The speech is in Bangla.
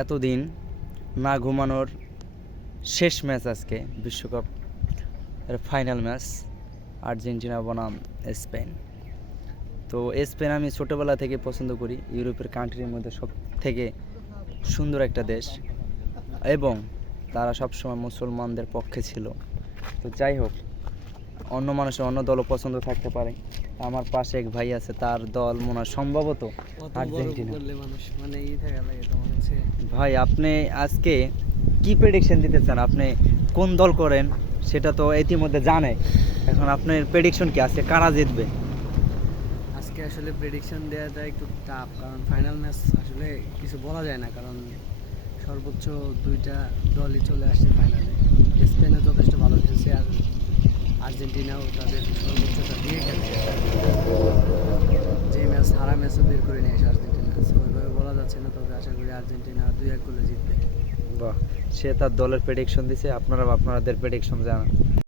এতদিন না ঘুমানোর শেষ ম্যাচ আজকে বিশ্বকাপ এর ফাইনাল ম্যাচ আর্জেন্টিনা বনাম স্পেন। তো স্পেন আমি ছোটোবেলা থেকে পছন্দ করি, ইউরোপের কান্ট্রির মধ্যে সব থেকে সুন্দর একটা দেশ এবং তারা সবসময় মুসলমানদের পক্ষে ছিল। তো যাই হোক, অন্য মানুষের অন্য দলও পছন্দ থাকতে পারে। আমার পাশে এক ভাই আছে, তার দল মনে হয় সম্ভবত আর্জেন্টিনা। ভাই, আপনি আজকে কি প্রেডিকশন দিতে চান? আপনি কোন দল করেন সেটা তো ইতিমধ্যে জানে, এখন আপনার প্রেডিকশন কি আছে, কারা জিতবে? আজকে আসলে প্রেডিকশন দেওয়াটা একটু টাফ, কারণ ফাইনাল ম্যাচ আসলে কিছু বলা যায় না, কারণ সর্বোচ্চ দুইটা দলই চলে আসছে ফাইনালে। স্পেনও যথেষ্ট ভালো খেলছে, আর আর্জেন্টিনাও তাদের সর্বোচ্চটা দিয়ে খেলছে। যে ম্যাচ হারা ম্যাচও বের করে নিয়ে এসে আর্জেন্টিনা, ওইভাবে বলা যাচ্ছে না, তবে আশা করি আর্জেন্টিনা 2-1 গোলে জিতবে। বাহ, সে তার দলের প্রেডিকশন দিছে, আপনারা আপনাদের প্রেডিকশন জানান।